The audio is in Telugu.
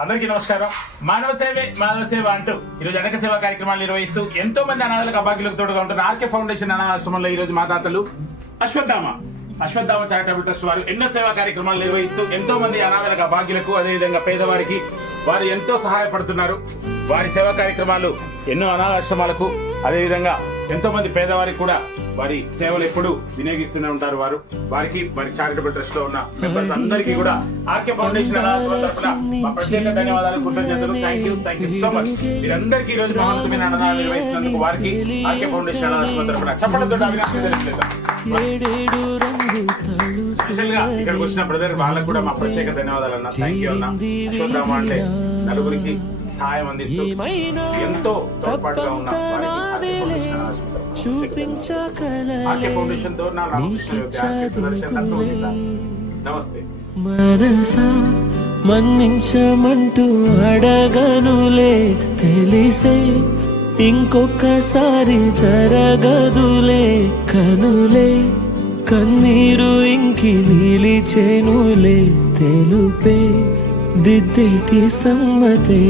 అందరికీ నమస్కారం. మానవ సేవ అంటూ ఈరోజు అనేక సేవా కార్యక్రమాలు నిర్వహిస్తూ ఎంతో మంది అనాథలకు అభాగ్యులకు తోడుగా ఉంటున్న ఆర్కే ఫౌండేషన్ అనాథాశ్రమంలో ఈ రోజు మా తాతలు అశ్వత్థామ చారిటబుల్ ట్రస్ట్ వారు ఎన్నో సేవా కార్యక్రమాలు నిర్వహిస్తూ ఎంతో మంది అనాథలకు అభాగ్యులకు అదేవిధంగా పేదవారికి వారు ఎంతో సహాయపడుతున్నారు. వారి సేవా కార్యక్రమాలు ఎన్నో అనాథాశ్రమాలకు అదేవిధంగా ఎంతో మంది పేదవారికి కూడా వారి సేవలు ఎప్పుడు వినియోగిస్తూనే ఉంటారు. వారికి వారి చారిటబుల్ ట్రస్ట్ లో ఉన్న మెంబర్స్ అందరికీ కూడా ఆర్కే ఫౌండేషన్ అనాథాశ్రమం తరఫున మా ప్రత్యేక ధన్యవాదాలు, కృతజ్ఞతలు. Thank you so much. మీరందరికీ ఈ రోజు మహోన్నతమైన అన్నదానం నిర్వహిస్తున్నందుకు వారికి ఆర్కే ఫౌండేషన్ అనాథాశ్రమం తరఫున చప్పట్లతో అభినందనలు తెలియజేస్తాం. స్పెషల్ గా ఇక్కడికి వచ్చిన బ్రదర్ వాళ్ళకు కూడా మా ప్రత్యేక ధన్యవాదాలు అన్న. థ్యాంక్ యూ అన్న. అశ్వత్థామ అంటే నలుగురికి సహాయం అందిస్తూ ఎంతో తోడ్పాటుగా ఉన్న ఆర్కే ఫౌండేషన్ తో నా నమస్తే. మనసా మన్నించమంటూ అడగనులే, తెలిసే ఇంకొకసారి జరగదులే, కనులే కన్నీరు ఇంకి నిలిచేనులే, తెలుపే దిద్దేటి సమ్మతే.